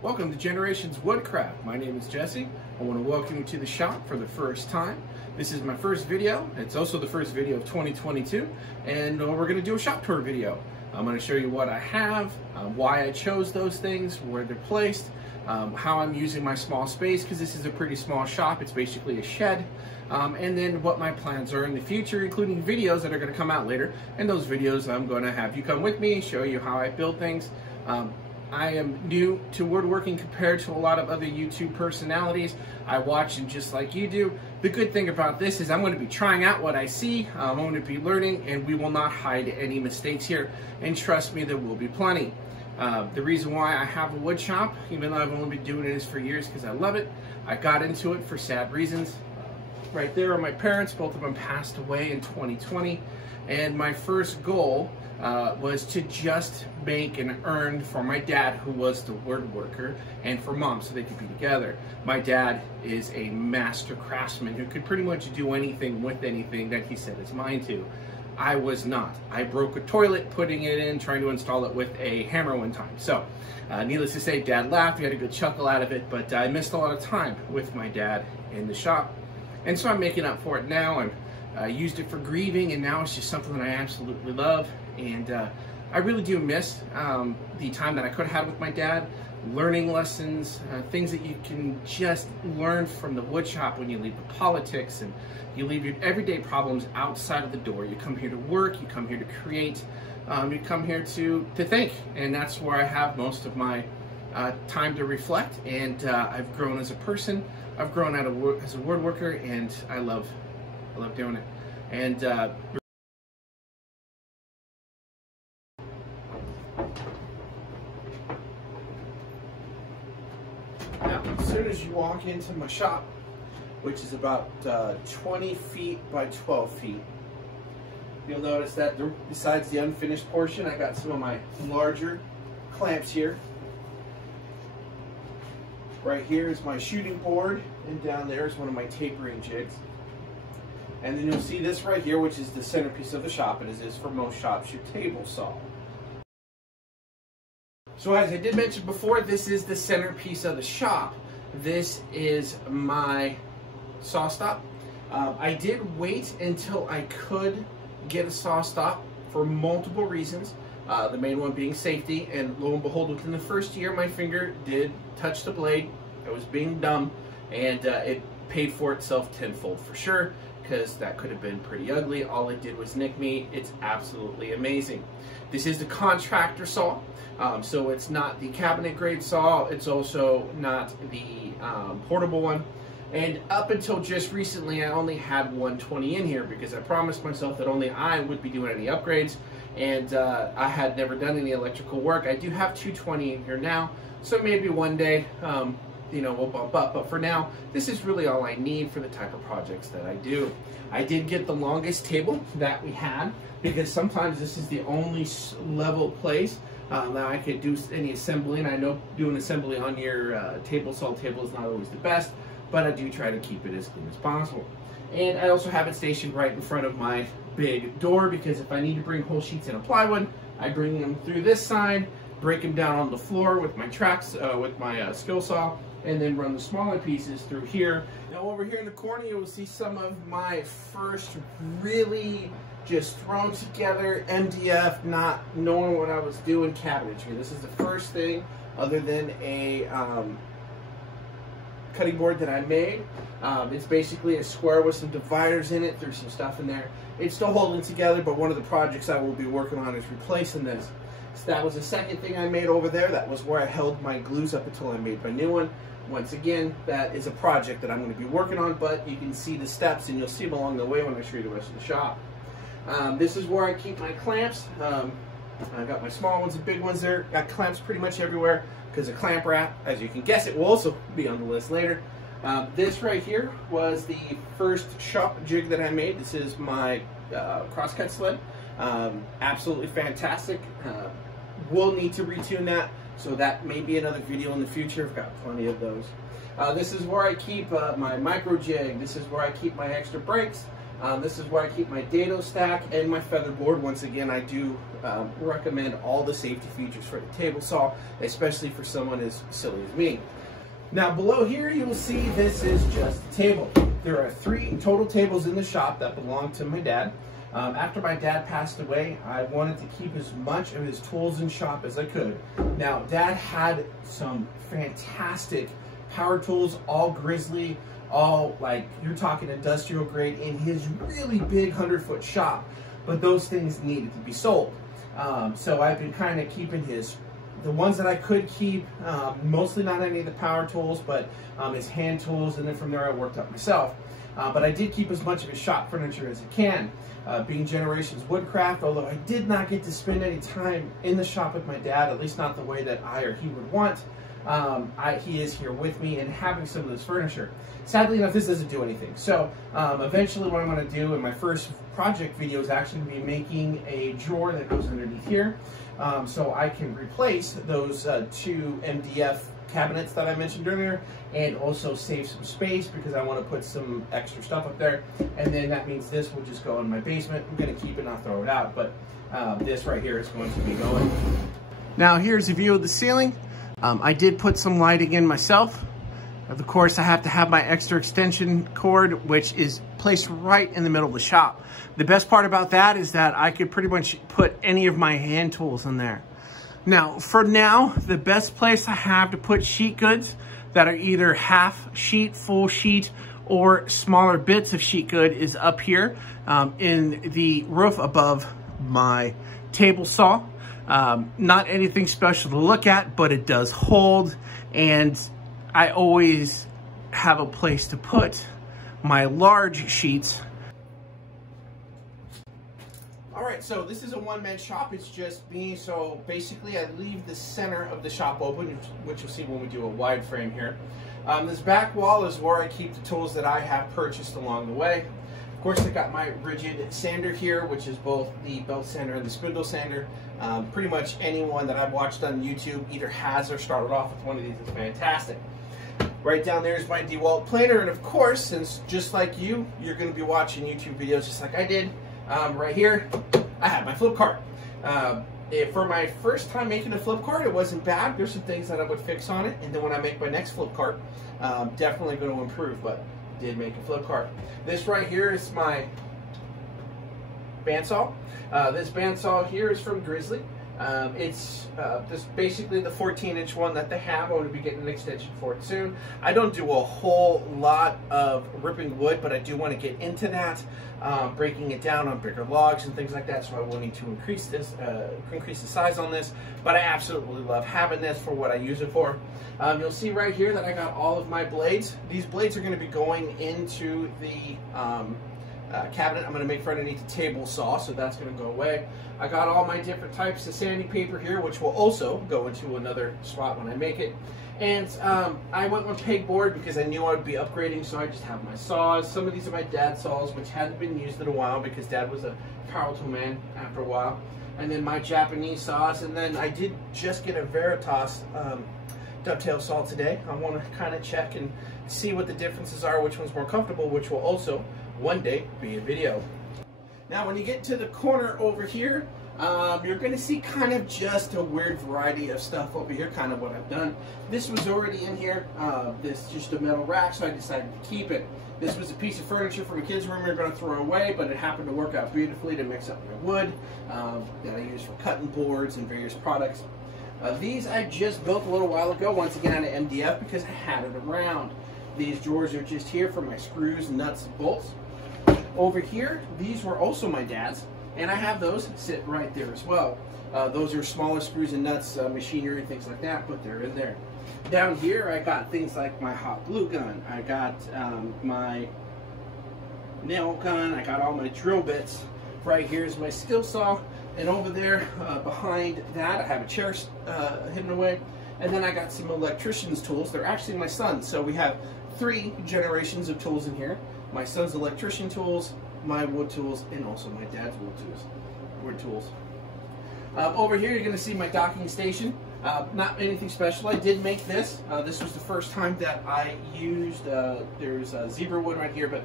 Welcome to Generations Woodcraft. My name is Jesse. I want to welcome you to the shop for the first time. This is my first video. It's also the first video of 2022, and we're going to do a shop tour video. I'm going to show you what I have, why I chose those things, where they're placed, how I'm using my small space, because this is a pretty small shop. It's basically a shed. And then what my plans are in the future, including videos that are going to come out later. And those videos, I'm going to have you come with me, show you how I build things. I am new to woodworking compared to a lot of other YouTube personalities. I watch them just like you do. The good thing about this is I'm going to be trying out what I see. I'm going to be learning, and we will not hide any mistakes here. And trust me, there will be plenty. The reason why I have a wood shop, even though I've only been doing this for years because I love it, I got into it for sad reasons. Right there are my parents. Both of them passed away in 2020. And my first goal was to just make and earn for my dad, who was the woodworker, and for mom, so they could be together. My dad is a master craftsman who could pretty much do anything with anything that he set his mind to. I was not. I broke a toilet putting it in, trying to install it with a hammer one time. So, needless to say, Dad laughed. We had a good chuckle out of it, but I missed a lot of time with my dad in the shop. And so I'm making up for it now. I used it for grieving, and now it's just something that I absolutely love. And I really do miss the time that I could have had with my dad, learning lessons, things that you can just learn from the wood shop when you leave the politics and you leave your everyday problems outside of the door. You come here to work, you come here to create, you come here to think. And that's where I have most of my time to reflect. And I've grown as a person. I've grown as a woodworker, and I love doing it. And now, as soon as you walk into my shop, which is about 20 feet by 12 feet, you'll notice that besides the unfinished portion, I got some of my larger clamps here. Right here is my shooting board, and down there is one of my tapering jigs. And then you'll see this right here, which is the centerpiece of the shop, and as is for most shops, your table saw. So as I did mention before, this is the centerpiece of the shop. This is my saw stop. I did wait until I could get a saw stop for multiple reasons. The main one being safety, and lo and behold, within the first year, my finger did touch the blade. I was being dumb, and it paid for itself tenfold for sure, because that could have been pretty ugly. All it did was nick me. It's absolutely amazing. This is the contractor saw, so it's not the cabinet grade saw. It's also not the portable one. And up until just recently, I only had 120 in here because I promised myself that only I would be doing any upgrades, and I had never done any electrical work. I do have 220 in here now, so maybe one day, you know, we'll bump up. But for now, this is really all I need for the type of projects that I do. I did get the longest table that we had because sometimes this is the only level place that I could do any assembly. And I know doing assembly on your table saw table is not always the best, but I do try to keep it as clean as possible. And I also have it stationed right in front of my big door, because if I need to bring whole sheets in of plywood, I bring them through this side, break them down on the floor with my tracks, with my skill saw, and then run the smaller pieces through here. Now over here in the corner, you will see some of my first really just thrown together MDF, not knowing what I was doing cabinetry. This is the first thing other than a cutting board that I made. It's basically a square with some dividers in it. There's some stuff in there. It's still holding together, but one of the projects I will be working on is replacing this. So that was the second thing I made over there. That was where I held my glues up until I made my new one. Once again, that is a project that I'm going to be working on, but you can see the steps, and you'll see them along the way when I show you the rest of the shop. This is where I keep my clamps. I got my small ones and big ones there. Got clamps pretty much everywhere because of clamp wrap. As you can guess, it will also be on the list later. This right here was the first shop jig that I made. This is my crosscut sled. Absolutely fantastic. We'll need to retune that, so that may be another video in the future. I've got plenty of those. This is where I keep my micro jig. This is where I keep my extra brakes. This is where I keep my dado stack and my feather board. Once again, I do recommend all the safety features for the table saw, especially for someone as silly as me. Now below here you will see this is just a table. There are 3 total tables in the shop that belong to my dad. After my dad passed away, I wanted to keep as much of his tools in shop as I could. Now, Dad had some fantastic power tools, all grizzly, all like, you're talking industrial grade, in his really big 100-foot shop, but those things needed to be sold. So I've been kind of keeping the ones that I could keep, mostly not any of the power tools, but his hand tools, and then from there I worked up myself. But I did keep as much of his shop furniture as I can. Being generations woodcraft, although I did not get to spend any time in the shop with my dad, at least not the way that I or he would want, he is here with me and having some of this furniture. Sadly enough, this doesn't do anything. So eventually what I'm going to do in my first project video is actually going to be making a drawer that goes underneath here, so I can replace those 2 MDF cabinets that I mentioned earlier, and also save some space because I want to put some extra stuff up there. And then that means this will just go in my basement. I'm going to keep it, not throw it out, but this right here is going to be going. Now here's a view of the ceiling. I did put some lighting in myself. Of course, I have to have my extra extension cord, which is placed right in the middle of the shop. The best part about that is that I could pretty much put any of my hand tools in there. Now, for now, the best place I have to put sheet goods that are either half sheet, full sheet, or smaller bits of sheet good is up here in the roof above my table saw. Not anything special to look at, but it does hold, and I always have a place to put my large sheets. Alright, so this is a one-man shop. It's just me. So basically I leave the center of the shop open, which you'll see when we do a wide frame here. This back wall is where I keep the tools that I have purchased along the way. Of course, I got my rigid sander here, which is both the belt sander and the spindle sander. Pretty much anyone that I've watched on YouTube either has or started off with one of these. It's fantastic. Right down there is my DeWalt planer, and of course, since just like you're going to be watching YouTube videos just like I did, right here, I have my flip cart. For my first time making a flip cart, it wasn't bad. There's some things that I would fix on it, and then when I make my next flip cart, definitely going to improve, but did make a flip cart. This right here is my bandsaw. This bandsaw here is from Grizzly. It's this basically the 14-inch one that they have. I'm going to be getting an extension for it soon. I don't do a whole lot of ripping wood, but I do want to get into that, breaking it down on bigger logs and things like that. So I will need to increase the size on this. But I absolutely love having this for what I use it for. You'll see right here that I got all of my blades. These blades are going to be going into the cabinet I'm going to make for underneath the table saw, so that's going to go away. I got all my different types of sanding paper here, which will also go into another spot when I make it. And I went with pegboard because I knew I would be upgrading, so I just have my saws. Some of these are my dad's saws, which hadn't been used in a while because Dad was a power tool man after a while. And then my Japanese saws, and then I did just get a Veritas dovetail saw today. I want to kind of check and see what the differences are, which one's more comfortable, which will also one day be a video. Now when you get to the corner over here, you're going to see kind of just a weird variety of stuff over here, kind of what I've done. This was already in here. This is just a metal rack, so I decided to keep it. This was a piece of furniture from a kid's room we were going to throw away, but it happened to work out beautifully to mix up my wood that I use for cutting boards and various products. These I just built a little while ago, once again out of MDF because I had it around. These drawers are just here for my screws, nuts, and bolts. Over here, these were also my dad's, and I have those sit right there as well. Those are smaller screws and nuts, machinery and things like that, but they're in there. Down here, I got things like my hot glue gun. I got my nail gun. I got all my drill bits. Right here is my skill saw, and over there, behind that, I have a chair hidden away. And then I got some electrician's tools. They're actually my son's, so we have 3 generations of tools in here. My son's electrician tools, my wood tools, and also my dad's wood tools. Over here, you're going to see my docking station. Not anything special. I did make this. This was the first time that I used, there's zebra wood right here, but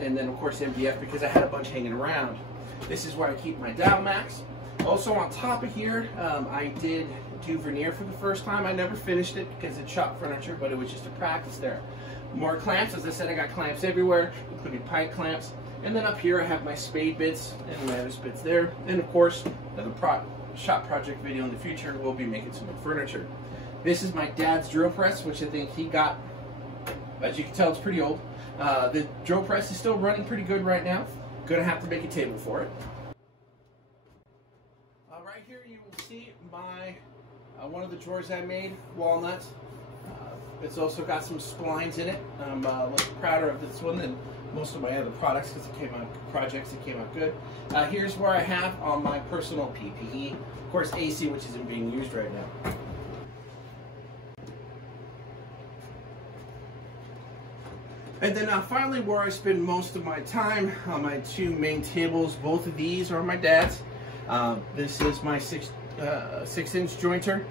and then of course MDF because I had a bunch hanging around. This is where I keep my dowel max. Also on top of here, I did do veneer for the first time. I never finished it because it's shop furniture, but it was just a practice there. More clamps. As I said, I got clamps everywhere, including pipe clamps. And then up here I have my spade bits and my other bits there. And of course, another shop project video in the future, we'll be making some furniture. This is my dad's drill press, which I think he got, as you can tell, it's pretty old. The drill press is still running pretty good right now. Gonna have to make a table for it. Right here you will see my one of the drawers I made, walnuts. It's also got some splines in it. I'm a little prouder of this one than most of my other products because it came out good. Here's where I have all my personal PPE. Of course, AC, which isn't being used right now. And then finally, where I spend most of my time on my two main tables. Both of these are my dad's. This is my 6-inch jointer.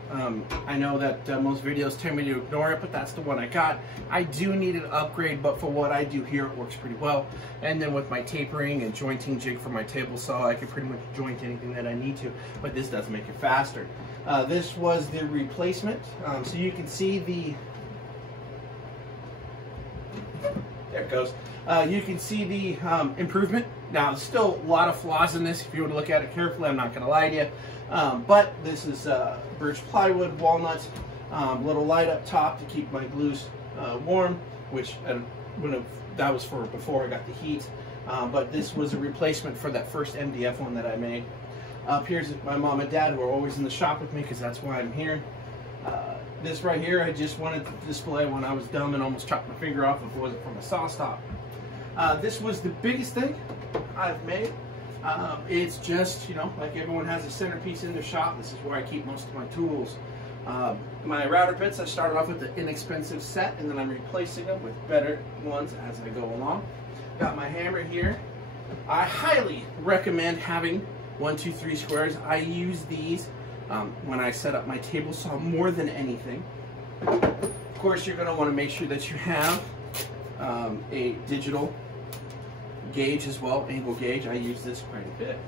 I know that most videos tell me to ignore it, but that's the one I got. I do need an upgrade, but for what I do here, it works pretty well. And then with my tapering and jointing jig for my table saw, I can pretty much joint anything that I need to, but this does make it faster. This was the replacement. So you can see the, there it goes. You can see the improvement. Now, there's still a lot of flaws in this. If you were to look at it carefully, I'm not going to lie to you. But this is birch plywood, walnuts, little light up top to keep my glues warm, which that was for before I got the heat. But this was a replacement for that first MDF one that I made. Up here's my mom and dad, who are always in the shop with me because that's why I'm here. This right here, I just wanted to display when I was dumb and almost chopped my finger off if it wasn't from a saw stop. This was the biggest thing I've made. It's just, you know, like everyone has a centerpiece in their shop. This is where I keep most of my tools. My router bits, I started off with the inexpensive set, and then I'm replacing them with better ones as I go along. Got my hammer here. I highly recommend having 1, 2, 3 squares. I use these when I set up my table saw more than anything. Of course, you're going to want to make sure that you have a digital gauge as well, angle gauge. I use this quite a bit.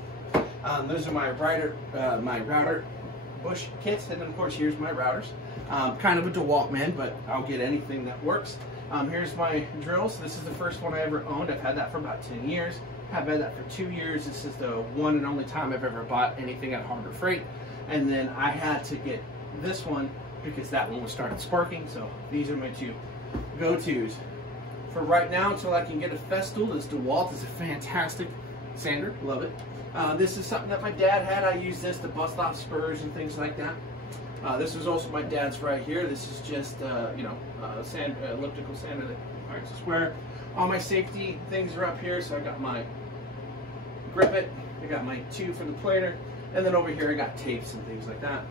Those are my router bush kits, and then of course here's my routers. Kind of a DeWalt man, but I'll get anything that works. Here's my drills. This is the first one I ever owned. I've had that for about 10 years. I've had that for 2 years. This is the one and only time I've ever bought anything at Harbor Freight. And then I had to get this one because that one was starting sparking. So these are my two go-tos. For right now, until I can get a Festool, this DeWalt is a fantastic sander. Love it. This is something that my dad had. I use this to bust off spurs and things like that. This is also my dad's right here. This is just, you know, elliptical sander that marks a square. All my safety things are up here. So I got my grip it. I got my tube for the planer. And then over here I got tapes and things like that.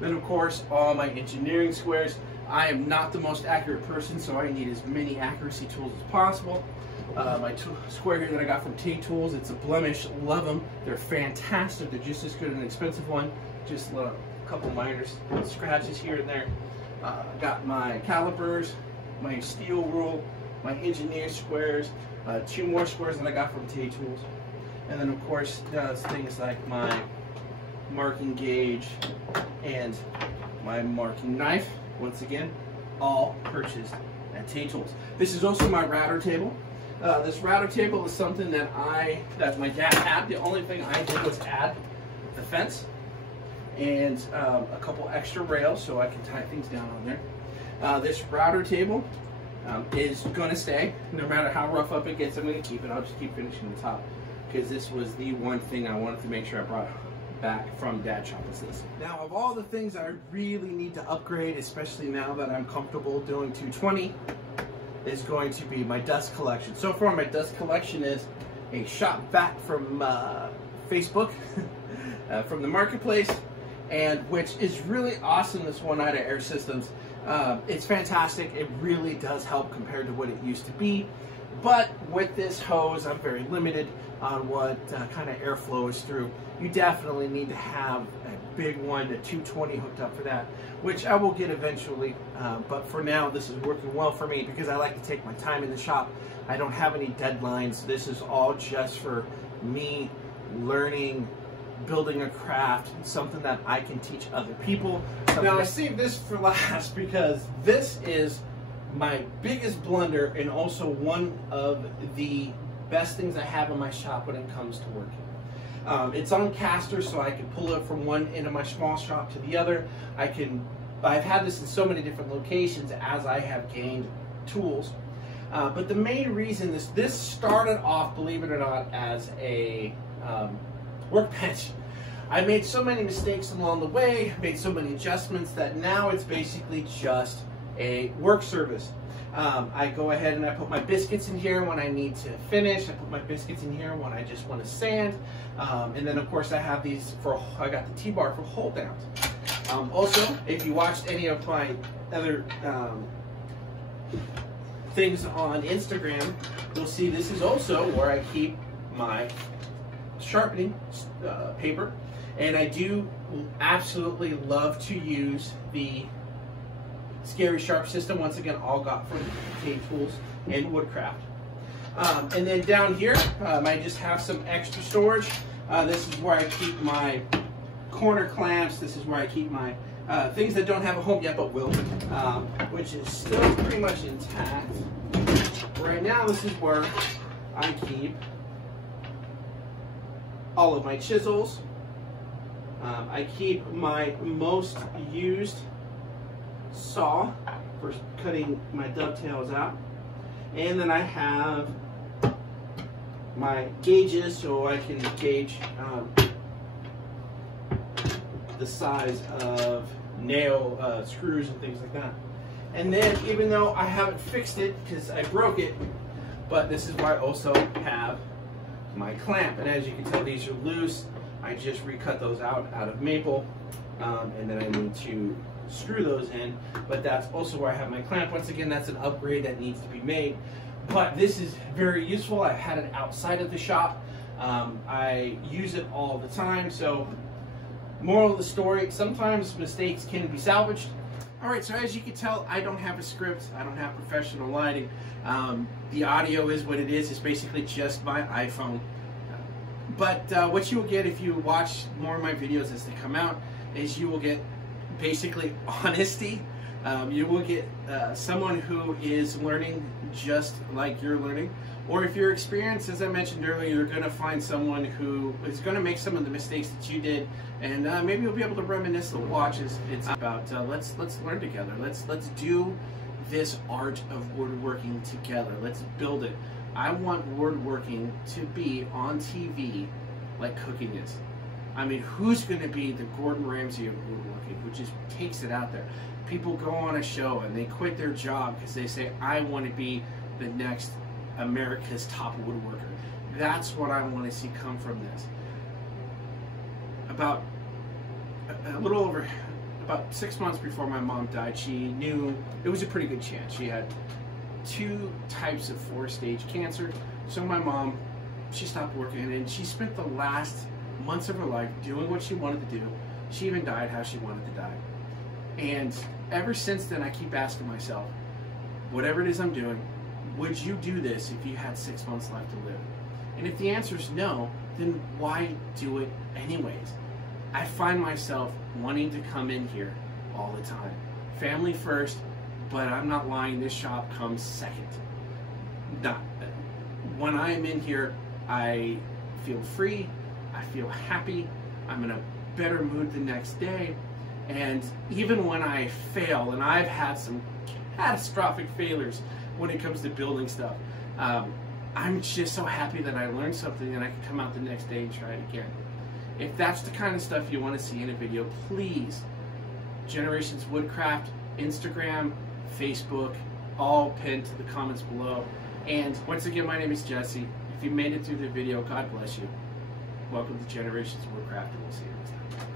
Then of course, all my engineering squares. I am not the most accurate person, so I need as many accuracy tools as possible. My square here that I got from T-Tools, it's a blemish. Love them. They're fantastic. They're just as good as an expensive one. Just a couple minor scratches here and there. Got my calipers, my steel rule, my engineer squares, 2 more squares that I got from T-Tools. And then of course, things like my marking gauge and my marking knife. Once again, all purchased at T-Tools. This is also my router table. This router table is something that my dad had. The only thing I did was add the fence and a couple extra rails so I can tie things down on there. This router table is going to stay. No matter how rough up it gets, I'm going to keep it. I'll just keep finishing the top because this was the one thing I wanted to make sure I brought back from Dad's shop is this. Now, of all the things I really need to upgrade, especially now that I'm comfortable doing 220, is going to be my dust collection. So far, my dust collection is a shop vac from Facebook, from the marketplace, and which is really awesome. This one out of Air Systems. It's fantastic. It really does help compared to what it used to be. But with this hose, I'm very limited on what kind of airflow is through. You definitely need to have a big one, the 220 hooked up for that, which I will get eventually. But for now, this is working well for me because I like to take my time in the shop. I don't have any deadlines. This is all just for me learning, building a craft, something that I can teach other people. Now I saved this for last because this is my biggest blunder and also one of the best things I have in my shop when it comes to working. It's on casters, so I can pull it from one end of my small shop to the other. I've had this in so many different locations as I have gained tools. But the main reason this started off, believe it or not, as a workbench. I made so many mistakes along the way, made so many adjustments that now it's basically just a work service. I go ahead and I put my biscuits in here when I need to finish. I put my biscuits in here when I just want to sand. And then of course I have these I got the T-bar for hold downs. Also, if you watched any of my other things on Instagram, you'll see this is also where I keep my sharpening paper. And I do absolutely love to use the Scary Sharp system. Once again, all got from K Tools and Woodcraft. And then down here, I just have some extra storage. This is where I keep my corner clamps. This is where I keep my things that don't have a home yet but will, which is still pretty much intact. Right now, this is where I keep all of my chisels. I keep my most used saw for cutting my dovetails out, and then I have my gauges so I can gauge the size of nail screws and things like that. And then, even though I haven't fixed it because I broke it, but this is why I also have my clamp. And as you can tell, these are loose. I just recut those out of maple, and then I need to screw those in. But that's also where I have my clamp. Once again, that's an upgrade that needs to be made. But this is very useful. I've had it outside of the shop. I use it all the time. So, moral of the story, sometimes mistakes can be salvaged. All right, so as you can tell, I don't have a script. I don't have professional lighting. The audio is what it is. It's basically just my iPhone. But what you will get if you watch more of my videos as they come out is you will get basically honesty. You will get someone who is learning just like you're learning. Or if you're experienced, as I mentioned earlier, you're going to find someone who is going to make some of the mistakes that you did, and maybe you'll be able to reminisce and watch. It's about let's learn together. Let's do this art of woodworking together. Let's build it. I want woodworking to be on TV like cooking is. I mean, who's going to be the Gordon Ramsay of woodworking, who just takes it out there? People go on a show and they quit their job because they say, I want to be the next America's top woodworker. That's what I want to see come from this. About a little over, about 6 months before my mom died, she knew it was a pretty good chance. She had 2 types of 4-stage cancer. So my mom, she stopped working, and she spent the last months of her life doing what she wanted to do. She even died how she wanted to die. And ever since then, I keep asking myself, whatever it is I'm doing, would you do this if you had 6 months left to live? And if the answer is no, then why do it anyways? I find myself wanting to come in here all the time. Family first, but I'm not lying, this shop comes second. When I am in here, I feel free, I feel happy, I'm in a better mood the next day, and even when I fail, and I've had some catastrophic failures when it comes to building stuff, I'm just so happy that I learned something and I can come out the next day and try it again. If that's the kind of stuff you want to see in a video, please, Generations Woodcraft, Instagram, Facebook, all pinned to the comments below. And once again, my name is Jesse. If you made it through the video, God bless you. Welcome to Generations Woodcraft, and we'll see you next time.